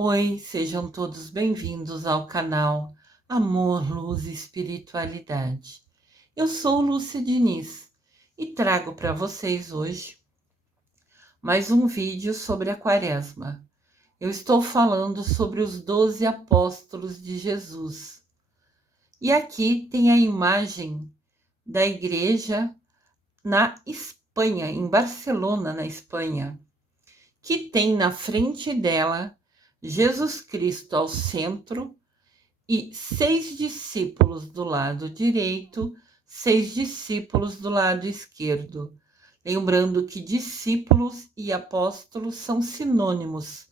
Oi, sejam todos bem-vindos ao canal Amor, Luz e Espiritualidade. Eu sou Lúcia Diniz e trago para vocês hoje mais um vídeo sobre a Quaresma. Eu estou falando sobre os 12 apóstolos de Jesus. E aqui tem a imagem da igreja na Espanha, em Barcelona, na Espanha, que tem na frente dela Jesus Cristo ao centro e 6 discípulos do lado direito, 6 discípulos do lado esquerdo. Lembrando que discípulos e apóstolos são sinônimos,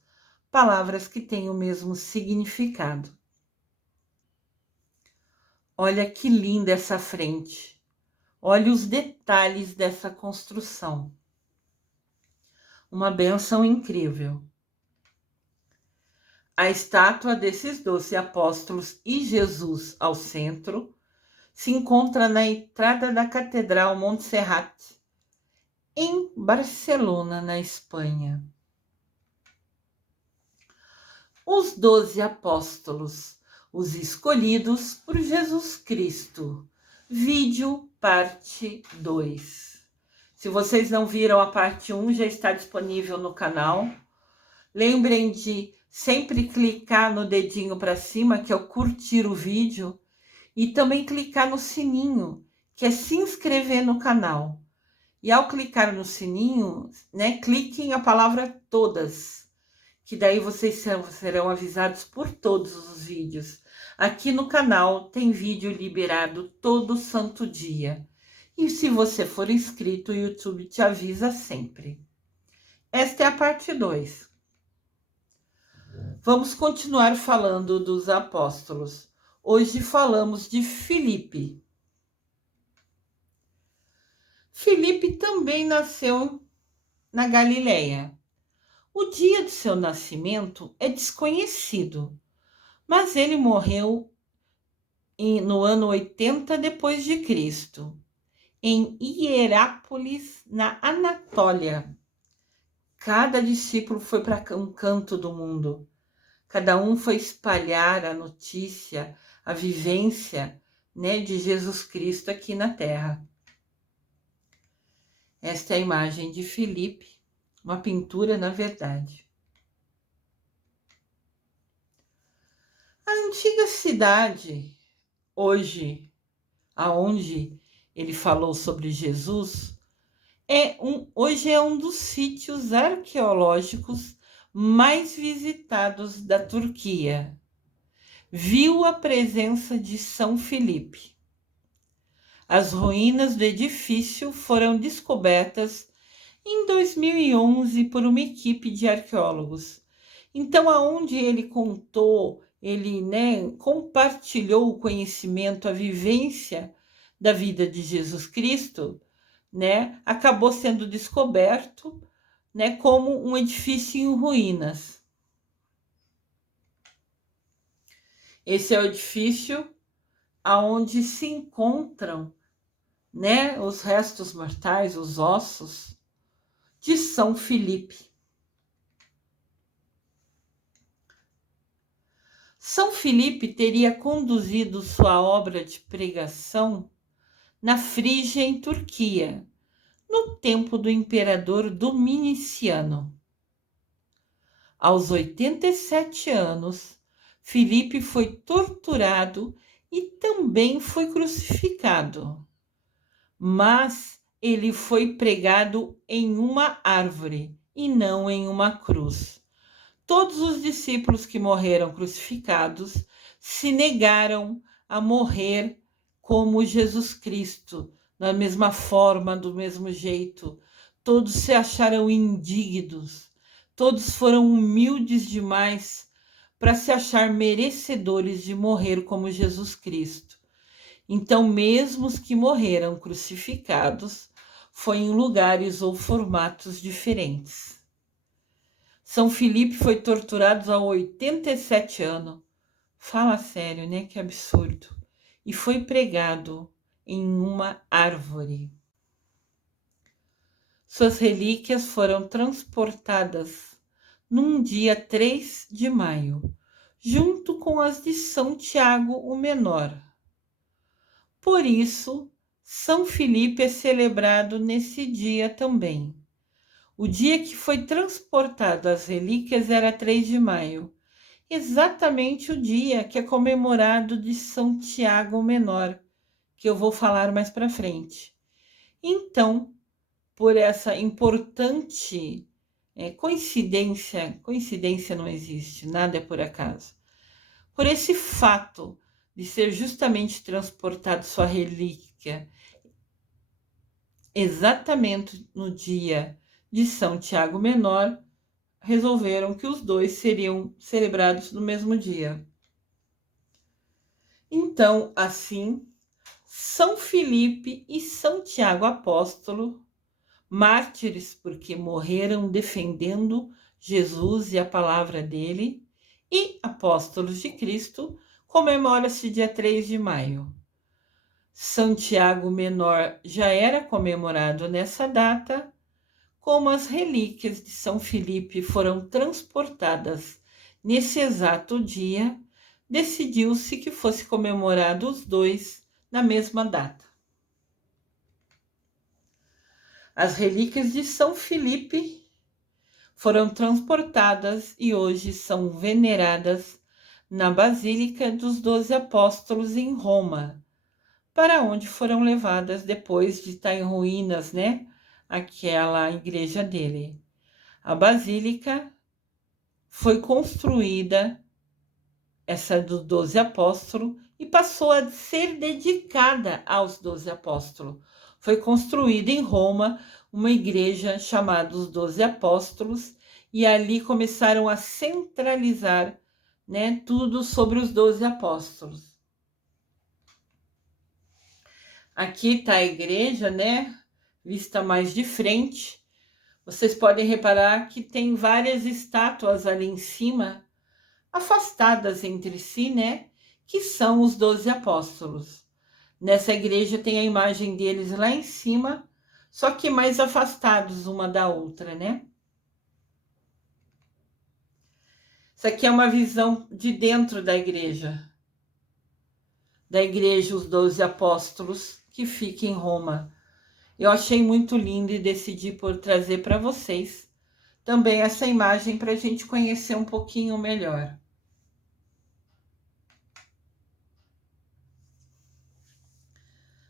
palavras que têm o mesmo significado. Olha que linda essa frente. Olha os detalhes dessa construção. Uma bênção incrível. A estátua desses 12 apóstolos e Jesus ao centro se encontra na entrada da Catedral Montserrat, em Barcelona, na Espanha. Os 12 apóstolos, os escolhidos por Jesus Cristo. Vídeo parte 2. Se vocês não viram a parte 1, já está disponível no canal. Lembrem de sempre clicar no dedinho para cima, que é o curtir o vídeo, e também clicar no sininho, que é se inscrever no canal. E ao clicar no sininho, cliquem a palavra todas, que daí vocês serão avisados por todos os vídeos. Aqui no canal tem vídeo liberado todo santo dia. E se você for inscrito, o YouTube te avisa sempre. Esta é a parte 2. Vamos continuar falando dos apóstolos. Hoje falamos de Filipe. Filipe também nasceu na Galileia. O dia de seu nascimento é desconhecido, mas ele morreu no ano 80 depois de Cristo, em Hierápolis, na Anatólia. Cada discípulo foi para um canto do mundo. Cada um foi espalhar a notícia, a vivência, de Jesus Cristo aqui na Terra. Esta é a imagem de Filipe, uma pintura, na verdade. A antiga cidade, hoje, aonde ele falou sobre Jesus, hoje é um dos sítios arqueológicos mais visitados da Turquia. Viu a presença de São Filipe. As ruínas do edifício foram descobertas em 2011 por uma equipe de arqueólogos. Então, aonde ele contou, ele compartilhou o conhecimento, a vivência da vida de Jesus Cristo, acabou sendo descoberto, como um edifício em ruínas. Esse é o edifício aonde se encontram, os restos mortais, os ossos de São Filipe. São Filipe teria conduzido sua obra de pregação na Frígia, em Turquia, no tempo do imperador Dominiciano. Aos 87 anos, Filipe foi torturado e também foi crucificado. Mas ele foi pregado em uma árvore e não em uma cruz. Todos os discípulos que morreram crucificados se negaram a morrer como Jesus Cristo, da mesma forma, do mesmo jeito. Todos se acharam indignos, todos foram humildes demais para se achar merecedores de morrer como Jesus Cristo. Então, mesmo os que morreram crucificados, foi em lugares ou formatos diferentes. São Filipe foi torturado aos 87 anos. Fala sério, Que absurdo. E foi pregado em uma árvore. Suas relíquias foram transportadas num dia 3 de maio, junto com as de São Tiago o Menor. Por isso, São Filipe é celebrado nesse dia também. O dia que foi transportado as relíquias era 3 de maio, exatamente o dia que é comemorado de São Tiago o Menor, que eu vou falar mais para frente. Então, por essa importante coincidência não existe, nada é por acaso. Por esse fato de ser justamente transportado sua relíquia exatamente no dia de São Tiago Menor, resolveram que os dois seriam celebrados no mesmo dia. Então, assim, São Filipe e São Tiago Apóstolo, mártires porque morreram defendendo Jesus e a palavra dele, e apóstolos de Cristo, comemora-se dia 3 de maio. São Tiago Menor já era comemorado nessa data. Como as relíquias de São Filipe foram transportadas nesse exato dia, decidiu-se que fosse comemorado os dois na mesma data. As relíquias de São Filipe foram transportadas e hoje são veneradas na Basílica dos 12 Apóstolos em Roma, para onde foram levadas depois de estar em ruínas, aquela igreja dele. A Basílica foi construída, essa dos 12 apóstolos, e passou a ser dedicada aos 12 apóstolos. Foi construída em Roma uma igreja chamada os 12 apóstolos, e ali começaram a centralizar, tudo sobre os 12 apóstolos. Aqui está a igreja, vista mais de frente. Vocês podem reparar que tem várias estátuas ali em cima, afastadas entre si, que são os 12 apóstolos. Nessa igreja tem a imagem deles lá em cima, só que mais afastados uma da outra, Isso aqui é uma visão de dentro da igreja. Da igreja, os 12 apóstolos, que fica em Roma. Eu achei muito lindo e decidi por trazer para vocês também essa imagem para a gente conhecer um pouquinho melhor.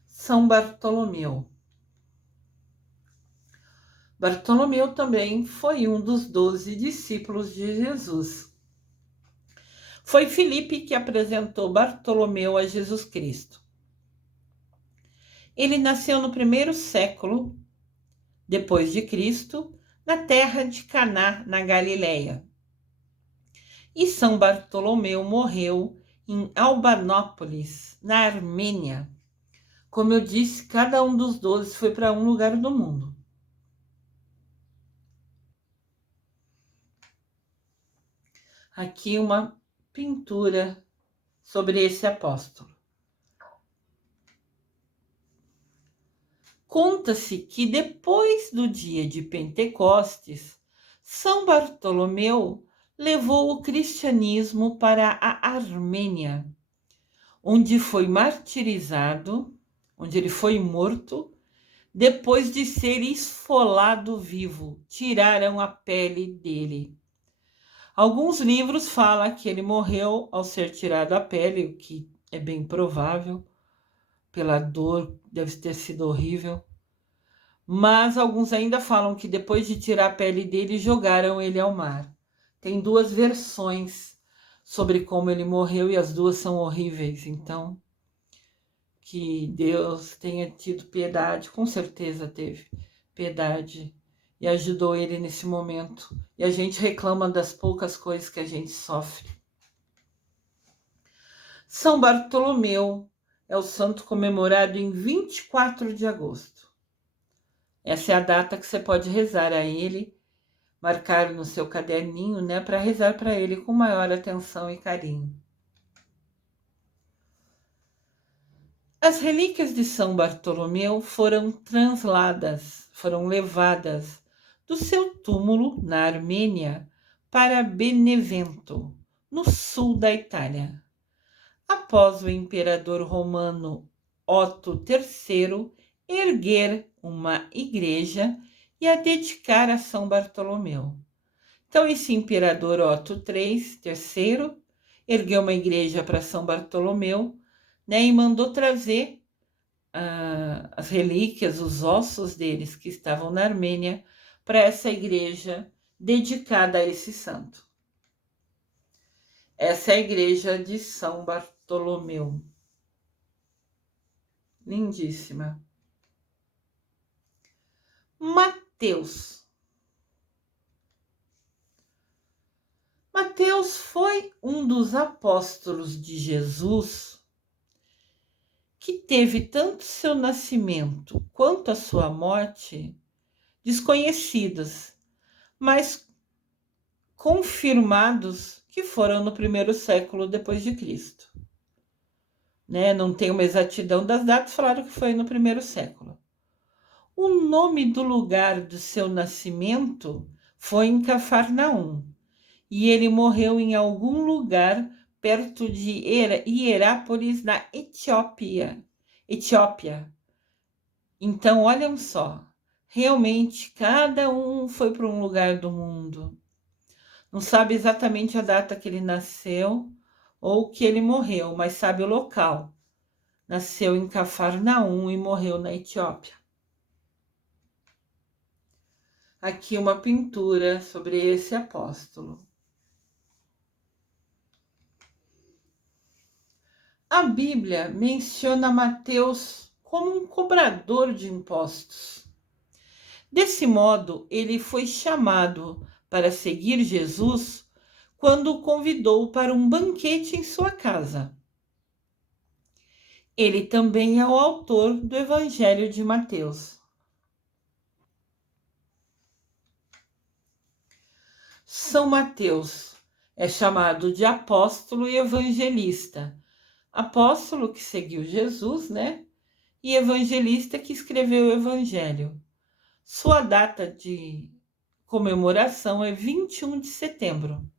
São Bartolomeu. Bartolomeu também foi um dos 12 discípulos de Jesus. Foi Filipe que apresentou Bartolomeu a Jesus Cristo. Ele nasceu no primeiro século depois de Cristo, na terra de Caná, na Galileia. E São Bartolomeu morreu em Albanópolis, na Armênia. Como eu disse, cada um dos 12 foi para um lugar do mundo. Aqui uma pintura sobre esse apóstolo. Conta-se que depois do dia de Pentecostes, São Bartolomeu levou o cristianismo para a Armênia, onde foi martirizado, onde ele foi morto, depois de ser esfolado vivo. Tiraram a pele dele. Alguns livros falam que ele morreu ao ser tirado a pele, o que é bem provável, pela dor, deve ter sido horrível. Mas alguns ainda falam que depois de tirar a pele dele, jogaram ele ao mar. Tem duas versões sobre como ele morreu e as duas são horríveis. Então, que Deus tenha tido piedade, com certeza teve piedade e ajudou ele nesse momento. E a gente reclama das poucas coisas que a gente sofre. São Bartolomeu é o santo comemorado em 24 de agosto. Essa é a data que você pode rezar a ele, marcar no seu caderninho, para rezar para ele com maior atenção e carinho. As relíquias de São Bartolomeu foram levadas do seu túmulo na Armênia para Benevento, no sul da Itália, após o imperador romano Otto III erguer uma igreja e a dedicar a São Bartolomeu. Então, esse imperador Otto III ergueu uma igreja para São Bartolomeu, né, e mandou trazer as relíquias, os ossos deles que estavam na Armênia, para essa igreja dedicada a esse santo. Essa é a igreja de São Bartolomeu. Lindíssima. Mateus. Mateus foi um dos apóstolos de Jesus que teve tanto seu nascimento quanto a sua morte desconhecidos, mas confirmados que foram no primeiro século depois de Cristo. Né? Não tem uma exatidão das datas, falaram que foi no primeiro século. O nome do lugar do seu nascimento foi em Cafarnaum, e ele morreu em algum lugar perto de Hierápolis, na Etiópia. Então, olhem só, realmente cada um foi para um lugar do mundo. Não sabe exatamente a data que ele nasceu ou que ele morreu, mas sabe o local. Nasceu em Cafarnaum e morreu na Etiópia. Aqui uma pintura sobre esse apóstolo. A Bíblia menciona Mateus como um cobrador de impostos. Desse modo, ele foi chamado para seguir Jesus quando o convidou para um banquete em sua casa. Ele também é o autor do Evangelho de Mateus. São Mateus é chamado de apóstolo e evangelista. Apóstolo que seguiu Jesus, né? E evangelista que escreveu o Evangelho. Sua data de comemoração é 21 de setembro.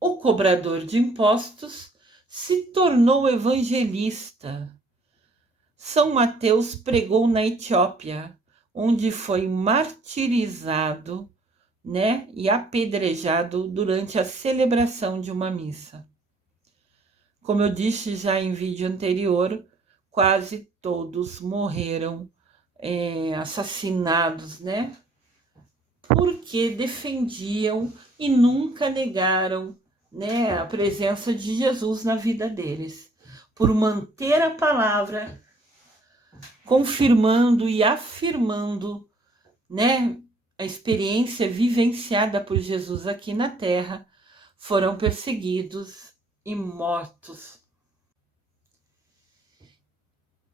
O cobrador de impostos se tornou evangelista. São Mateus pregou na Etiópia, onde foi martirizado, né, e apedrejado durante a celebração de uma missa. Como eu disse já em vídeo anterior, quase todos morreram assassinados, né, porque defendiam e nunca negaram, né, a presença de Jesus na vida deles, por manter a palavra, confirmando e afirmando, né, a experiência vivenciada por Jesus aqui na Terra, foram perseguidos e mortos.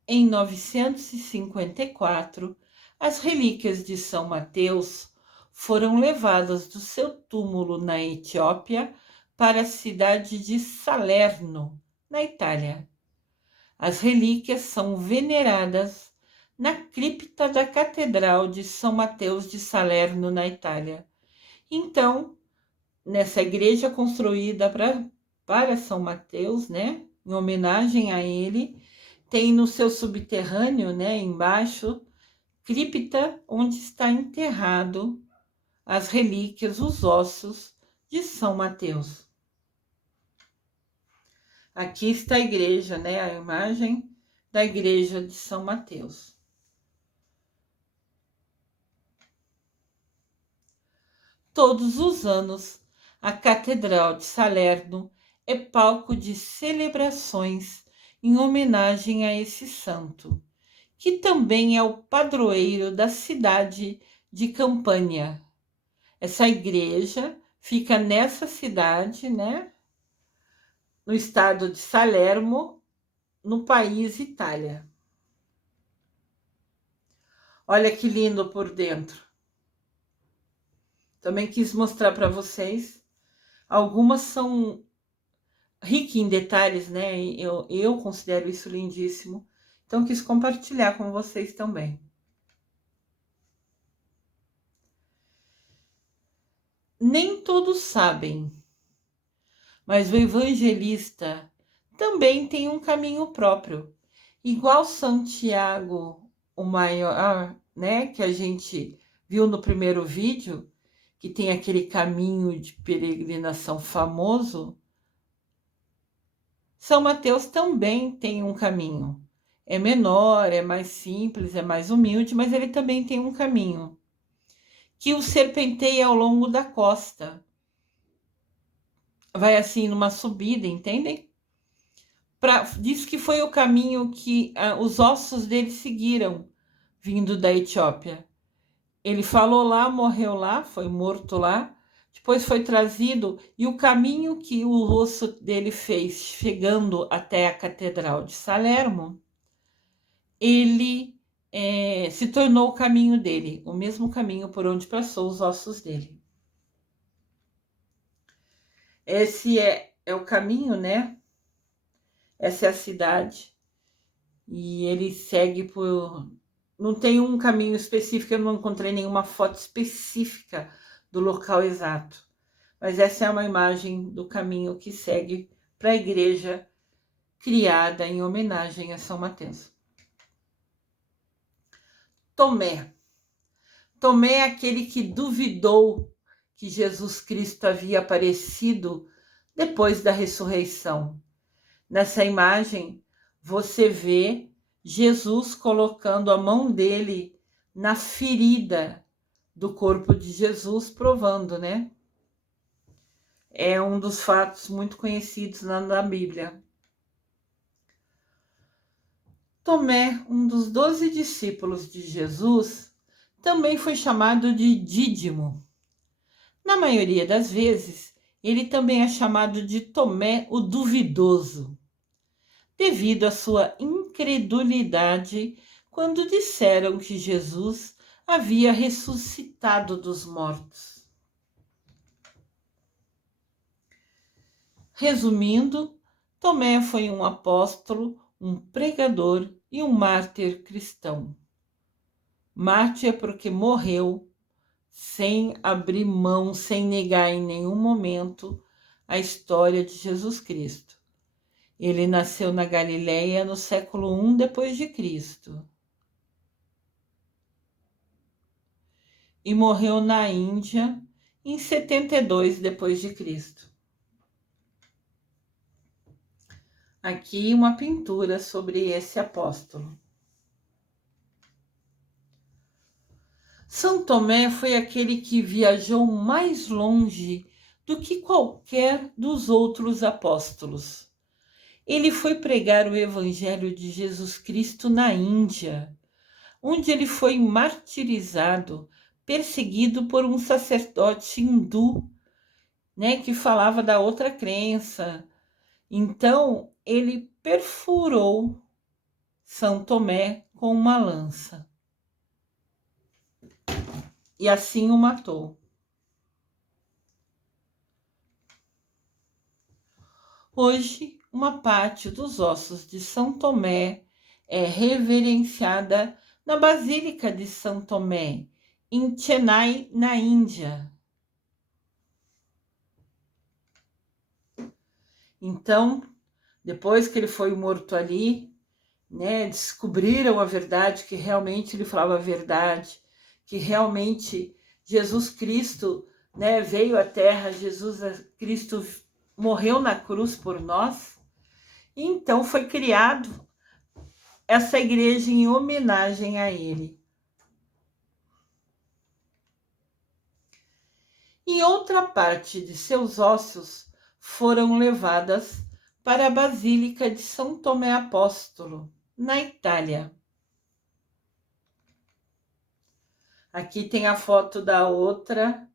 Em 954, as relíquias de São Mateus foram levadas do seu túmulo na Etiópia para a cidade de Salerno, na Itália. As relíquias são veneradas na cripta da Catedral de São Mateus de Salerno, na Itália. Então, nessa igreja construída para São Mateus, né, em homenagem a ele, tem no seu subterrâneo, né, embaixo, cripta onde está enterrado as relíquias, os ossos de São Mateus. Aqui está a igreja, né, a imagem da igreja de São Mateus. Todos os anos, a Catedral de Salerno é palco de celebrações em homenagem a esse santo, que também é o padroeiro da cidade de Campânia. Essa igreja fica nessa cidade, né, no estado de Salerno, no país Itália. Olha que lindo por dentro. Também quis mostrar para vocês. Algumas são ricas em detalhes, né? Eu considero isso lindíssimo. Então, quis compartilhar com vocês também. Nem todos sabem, mas o evangelista também tem um caminho próprio. Igual Santiago, o maior, né, que a gente viu no primeiro vídeo, que tem aquele caminho de peregrinação famoso, São Mateus também tem um caminho. É menor, é mais simples, é mais humilde, mas ele também tem um caminho que o serpenteia ao longo da costa. Vai assim numa subida, entendem? Diz que foi o caminho que os ossos dele seguiram, vindo da Etiópia. Ele falou lá, morreu lá, foi morto lá, depois foi trazido, e o caminho que o osso dele fez, chegando até a Catedral de Salermo, ele se tornou o caminho dele, o mesmo caminho por onde passou os ossos dele. Esse é o caminho, né? Essa é a cidade. E ele segue por... Não tem um caminho específico, eu não encontrei nenhuma foto específica do local exato. Mas essa é uma imagem do caminho que segue para a igreja criada em homenagem a São Mateus. Tomé. Tomé é aquele que duvidou que Jesus Cristo havia aparecido depois da ressurreição. Nessa imagem, você vê Jesus colocando a mão dele na ferida do corpo de Jesus, provando, né? É um dos fatos muito conhecidos na Bíblia. Tomé, um dos 12 discípulos de Jesus, também foi chamado de Dídimo. Na maioria das vezes, ele também é chamado de Tomé o Duvidoso, devido à sua incredulidade quando disseram que Jesus havia ressuscitado dos mortos. Resumindo, Tomé foi um apóstolo, um pregador e um mártir cristão. Mártir porque morreu sem abrir mão, sem negar em nenhum momento a história de Jesus Cristo. Ele nasceu na Galileia no século I depois de Cristo e morreu na Índia em 72 depois de Cristo. Aqui uma pintura sobre esse apóstolo. São Tomé foi aquele que viajou mais longe do que qualquer dos outros apóstolos. Ele foi pregar o Evangelho de Jesus Cristo na Índia, onde ele foi martirizado, perseguido por um sacerdote hindu, né, que falava da outra crença. Então, ele perfurou São Tomé com uma lança e assim o matou. Hoje, uma parte dos ossos de São Tomé é reverenciada na Basílica de São Tomé, em Chennai, na Índia. Então, depois que ele foi morto ali, né, descobriram a verdade, que realmente ele falava a verdade, que realmente Jesus Cristo, né, veio à Terra, Jesus Cristo morreu na cruz por nós. E então foi criado essa igreja em homenagem a ele. E outra parte de seus ossos foram levadas para a Basílica de São Tomé Apóstolo, na Itália. Aqui tem a foto da outra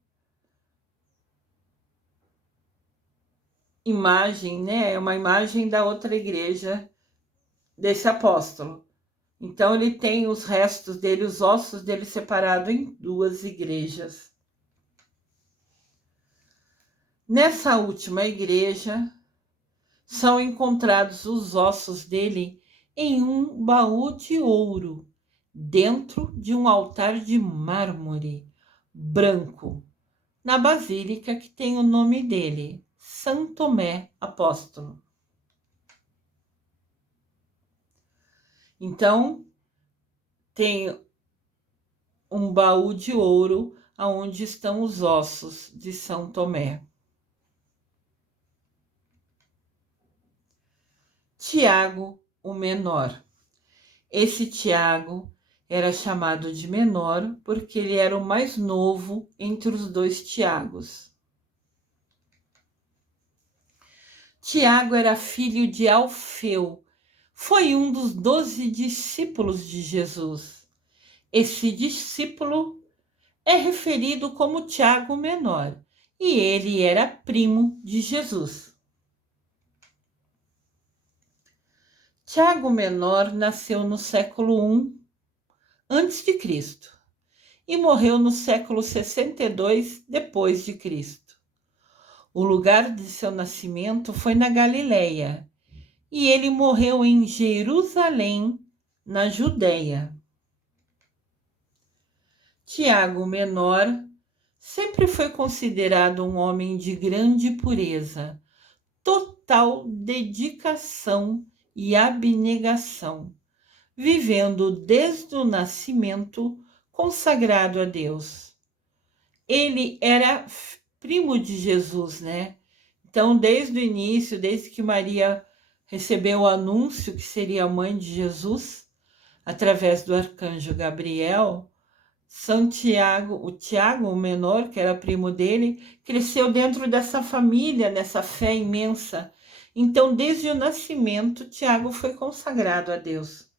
imagem, né? É uma imagem da outra igreja desse apóstolo. Então ele tem os restos dele, os ossos dele separados em duas igrejas. Nessa última igreja são encontrados os ossos dele em um baú de ouro, dentro de um altar de mármore branco, na basílica que tem o nome dele, São Tomé Apóstolo. Então, tem um baú de ouro onde estão os ossos de São Tomé. Tiago, o menor. Esse Tiago era chamado de menor porque ele era o mais novo entre os dois Tiagos. Tiago era filho de Alfeu, foi um dos 12 discípulos de Jesus. Esse discípulo é referido como Tiago menor e ele era primo de Jesus. Tiago menor nasceu no século I a.C. e morreu no século 62 depois de Cristo. O lugar de seu nascimento foi na Galileia e ele morreu em Jerusalém, na Judéia. Tiago menor sempre foi considerado um homem de grande pureza, total dedicação e abnegação, vivendo desde o nascimento consagrado a Deus. Ele era primo de Jesus, né? Então, desde o início, desde que Maria recebeu o anúncio que seria a mãe de Jesus, através do arcanjo Gabriel, o Tiago, o menor, que era primo dele, cresceu dentro dessa família, nessa fé imensa. Então, desde o nascimento, Tiago foi consagrado a Deus.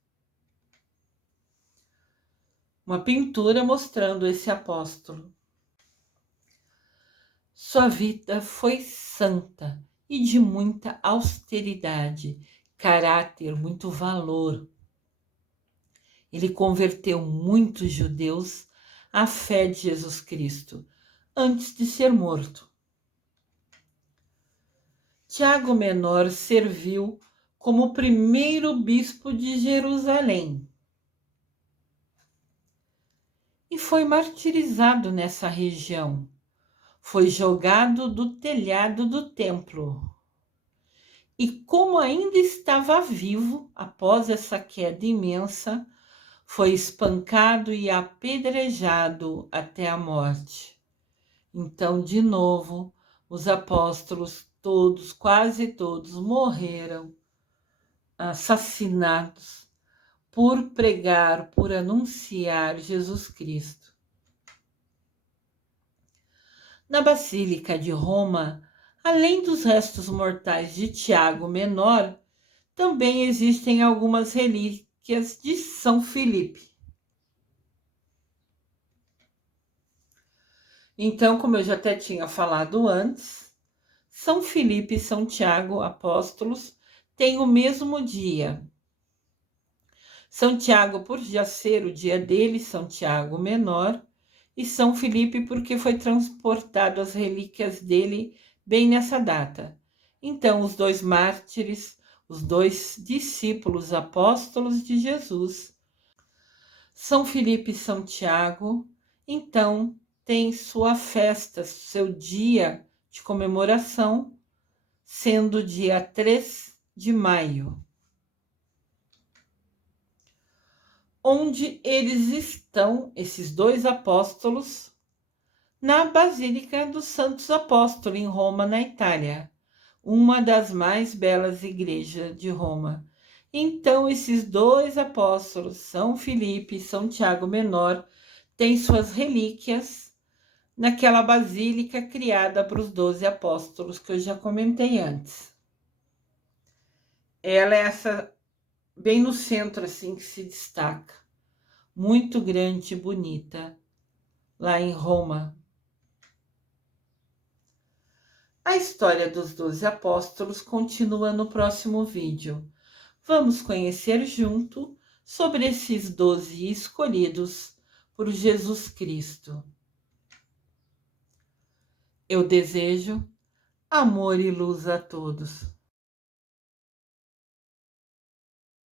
Uma pintura mostrando esse apóstolo. Sua vida foi santa e de muita austeridade, caráter, muito valor. Ele converteu muitos judeus à fé de Jesus Cristo, antes de ser morto. Tiago Menor serviu como primeiro bispo de Jerusalém e foi martirizado nessa região. Foi jogado do telhado do templo. E como ainda estava vivo após essa queda imensa, foi espancado e apedrejado até a morte. Então, de novo, os apóstolos todos, quase todos, morreram assassinados por pregar, por anunciar Jesus Cristo. Na Basílica de Roma, além dos restos mortais de Tiago Menor, também existem algumas relíquias de São Filipe. Então, como eu já até tinha falado antes, São Filipe e São Tiago, apóstolos, têm o mesmo dia. São Tiago, por já ser o dia dele, São Tiago Menor, e São Filipe, porque foi transportado as relíquias dele bem nessa data. Então, os dois mártires, os dois discípulos apóstolos de Jesus, São Filipe e São Tiago, então, tem sua festa, seu dia de comemoração, sendo dia 3 de maio. Onde eles estão, esses dois apóstolos, na Basílica dos Santos Apóstolos, em Roma, na Itália, uma das mais belas igrejas de Roma. Então, esses dois apóstolos, São Filipe e São Tiago Menor, têm suas relíquias naquela basílica criada para os 12 apóstolos que eu já comentei antes. Ela é essa bem no centro, assim, que se destaca. Muito grande e bonita, lá em Roma. A história dos 12 apóstolos continua no próximo vídeo. Vamos conhecer junto sobre esses 12 escolhidos por Jesus Cristo. Eu desejo amor e luz a todos.